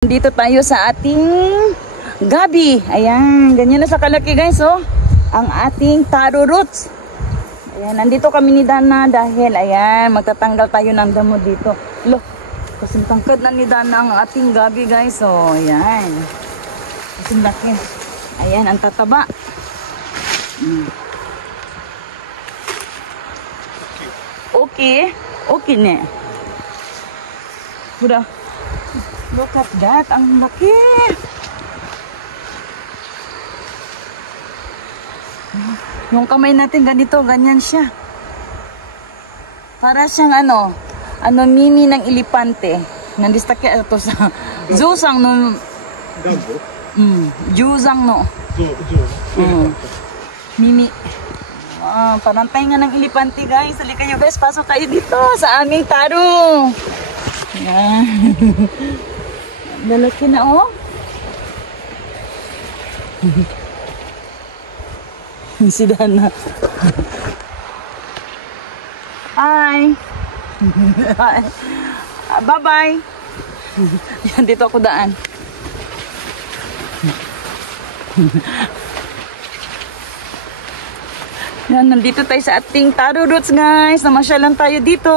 Dito tayo sa ating gabi. Ayan, ganyan na sa kalaki guys, oh. Ang ating taro roots. Ayan, nandito kami ni Dana dahil, ayan, magtatanggal tayo ng damo dito. Look, kasing tangkad na ni Dana ang ating gabi guys, oh. Ayan. Kasing laki. Ayan, ang tataba. Okay. Okay ne. Udah. Look at that, ang laki. Yung kamay natin ganito, ganyan siya. Para siyang mimi ng elepante. Nandistake ito sa Zuzang no. Gambo? Zuzang no. Mimi. Parang tayo nga ng elepante guys. Halika nyo guys, pasok tayo dito sa aming taro. Yan. Lalaki na oh. Si Dana. Hi. Bye-bye. Yan, dito ako daan. Yan, nandito tayo sa ating taro roots guys. Namasyalan tayo dito.